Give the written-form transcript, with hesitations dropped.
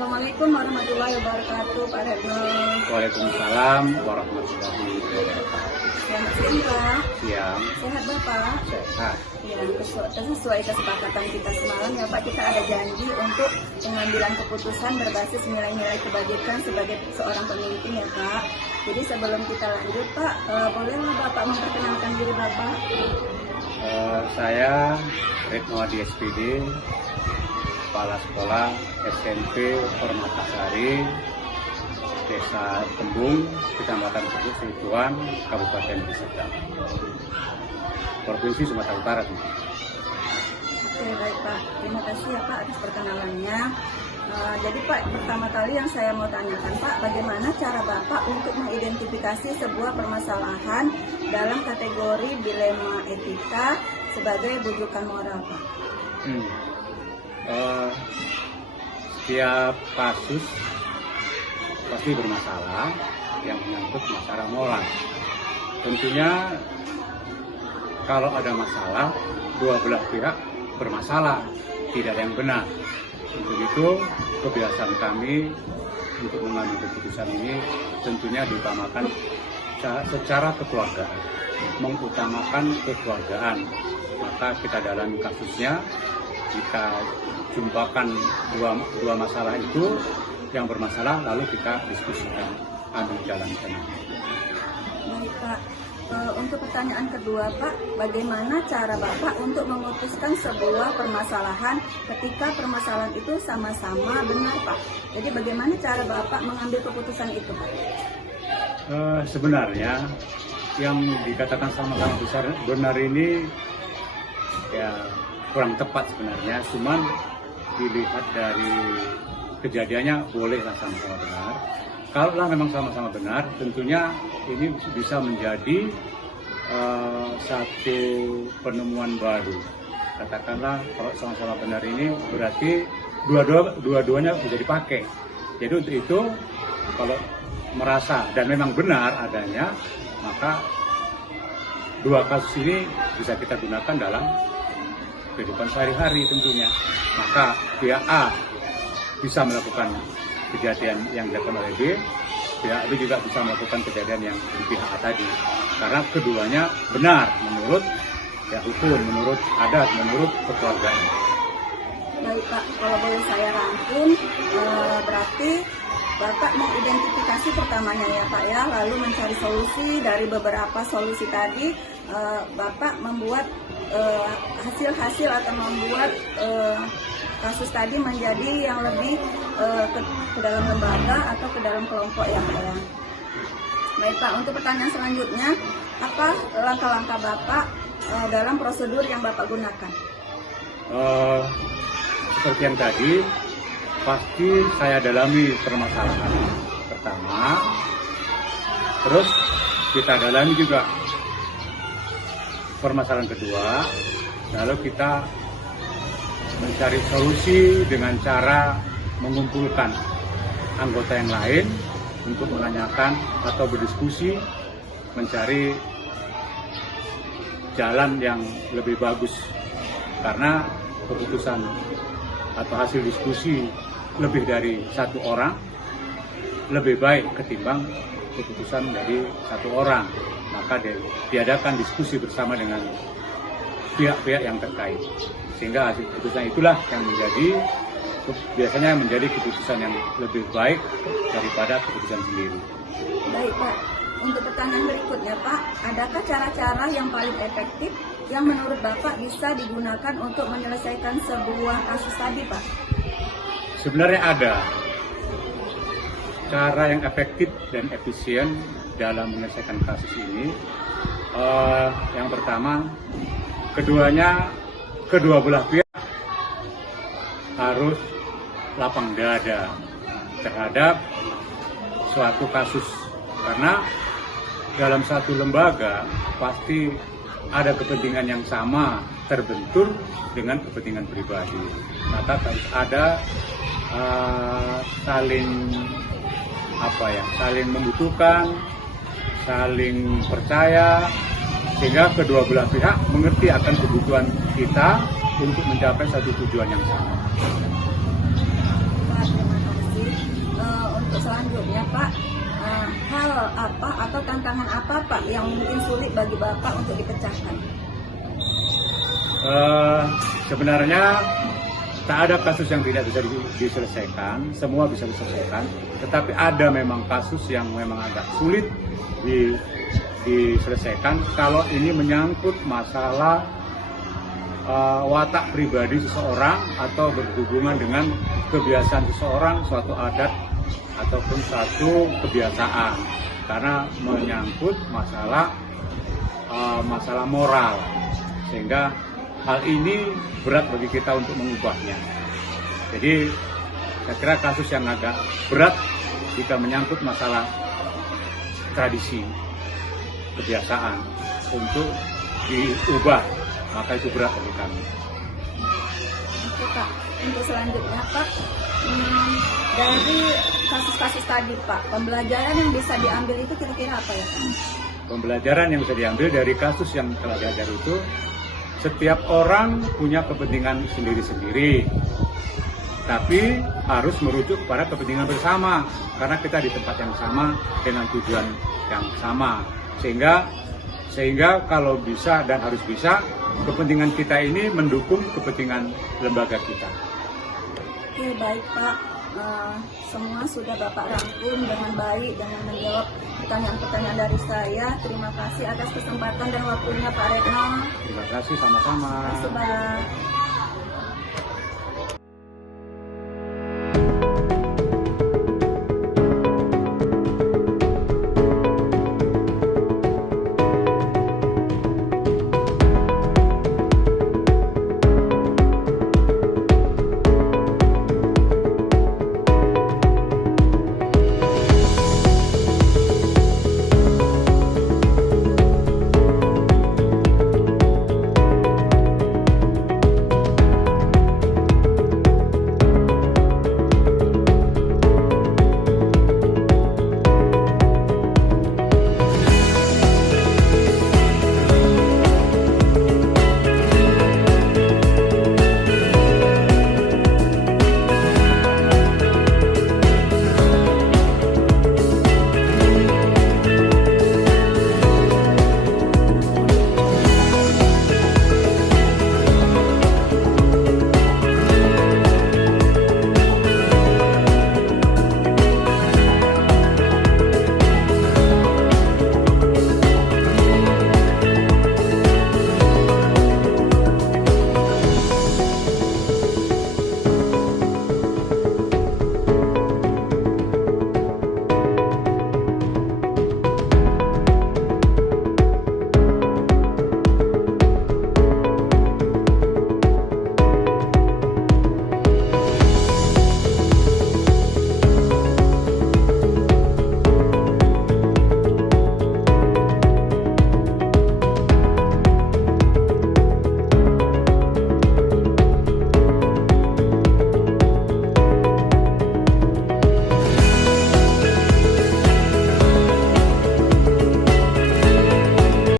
Assalamualaikum warahmatullahi wabarakatuh, Pak Retno. Waalaikumsalam warahmatullahi wabarakatuh. Selamat siang, Pak. Siang. Sehat, Bapak? Sehat. Ya, sesuai kesepakatan kita semalam ya, Pak, kita ada janji untuk pengambilan keputusan berbasis nilai-nilai kebajikan sebagai seorang pemimpin ya, Pak. Jadi sebelum kita lanjut, Pak, bolehlah Bapak memperkenalkan diri Bapak? Saya Retno Adi SPD, Kepala Sekolah SMP Permatasari, Desa Tembung, Kecamatan Sebut Situan, Kabupaten Serdang, Provinsi Sumatera Utara. Oke, baik Pak. Terima kasih ya Pak atas perkenalannya. Jadi Pak, pertama kali yang saya mau tanyakan Pak, bagaimana cara Bapak untuk mengidentifikasi sebuah permasalahan dalam kategori dilema etika sebagai bujukan moral Pak? Setiap kasus pasti bermasalah yang menyangkut masalah moral. Tentunya kalau ada masalah, dua belah pihak bermasalah, tidak ada yang benar. Untuk itu kebiasaan kami untuk mengambil keputusan ini tentunya diutamakan secara kekeluargaan, mengutamakan kekeluargaan. Maka kita dalam kasusnya, kita jumpakan dua masalah itu yang bermasalah, lalu kita diskusikan, ambil jalan tengah. Baik Pak, untuk pertanyaan kedua Pak, bagaimana cara Bapak untuk memutuskan sebuah permasalahan ketika permasalahan itu sama-sama benar Pak? Jadi bagaimana cara Bapak mengambil keputusan itu Pak? Sebenarnya yang dikatakan sama-sama benar ini ya kurang tepat sebenarnya, cuman dilihat dari kejadiannya bolehlah sama-sama benar. Kalau memang sama-sama benar, tentunya ini bisa menjadi satu penemuan baru. Katakanlah kalau sama-sama benar ini berarti dua-duanya bisa dipakai. Jadi untuk itu kalau merasa dan memang benar adanya, maka dua kasus ini bisa kita gunakan dalam kehidupan sehari-hari tentunya. Maka pihak A bisa melakukan kejadian yang dilakukan oleh B, pihak B juga bisa melakukan kejadian yang di pihak A tadi. Karena keduanya benar menurut ya hukum, menurut adat, menurut kekeluargaan. Baik Pak, kalau boleh saya rangkum, berarti Bapak mengidentifikasi pertamanya ya Pak ya, lalu mencari solusi dari beberapa solusi tadi, Bapak membuat hasil-hasil atau membuat kasus tadi menjadi yang lebih ke dalam lembaga atau ke dalam kelompok ya Pak ya. Baik Pak, untuk pertanyaan selanjutnya, apa langkah-langkah Bapak dalam prosedur yang Bapak gunakan? Seperti yang tadi, pasti saya dalami permasalahan pertama, terus kita dalami juga permasalahan kedua, lalu kita mencari solusi dengan cara mengumpulkan anggota yang lain untuk menanyakan atau berdiskusi, mencari jalan yang lebih bagus. Karena keputusan atau hasil diskusi lebih dari satu orang lebih baik ketimbang keputusan dari satu orang. Maka diadakan diskusi bersama dengan pihak-pihak yang terkait, sehingga hasil keputusan itulah yang biasanya menjadi keputusan yang lebih baik daripada keputusan sendiri. Baik Pak, untuk pertanyaan berikutnya Pak, adakah cara-cara yang paling efektif yang menurut Bapak bisa digunakan untuk menyelesaikan sebuah kasus tadi Pak? Sebenarnya ada cara yang efektif dan efisien dalam menyelesaikan kasus ini. Yang pertama, kedua belah pihak harus lapang dada terhadap suatu kasus, karena dalam satu lembaga pasti ada kepentingan yang sama terbentur dengan kepentingan pribadi. Maka harus ada saling membutuhkan, saling percaya, sehingga kedua belah pihak mengerti akan kebutuhan kita untuk mencapai satu tujuan yang sama. Terima kasih. untuk selanjutnya Pak, hal apa atau tantangan apa Pak yang mungkin sulit bagi Bapak untuk dipecahkan? Sebenarnya tak ada kasus yang tidak bisa diselesaikan, semua bisa diselesaikan. Tetapi ada memang kasus yang memang agak sulit diselesaikan kalau ini menyangkut masalah watak pribadi seseorang atau berhubungan dengan kebiasaan seseorang, suatu adat ataupun suatu kebiasaan, karena menyangkut masalah moral, sehingga hal ini berat bagi kita untuk mengubahnya. Jadi saya kira kasus yang agak berat jika menyangkut masalah tradisi, kebiasaan untuk diubah, maka itu berat bagi kami. Oke Pak, untuk selanjutnya Pak, dari kasus-kasus tadi Pak, pembelajaran yang bisa diambil itu kira-kira apa ya Pak? Pembelajaran yang bisa diambil dari kasus yang telah diajar itu, setiap orang punya kepentingan sendiri-sendiri, tapi harus merujuk pada kepentingan bersama, karena kita di tempat yang sama dengan tujuan yang sama, sehingga kalau bisa dan harus bisa, kepentingan kita ini mendukung kepentingan lembaga kita. Oke, baik Pak. Semua sudah Bapak rangkum dengan baik dengan menjawab pertanyaan-pertanyaan dari saya. Terima kasih atas kesempatan dan waktunya Pak Retno. Terima kasih, sama-sama. Terima kasih Pak.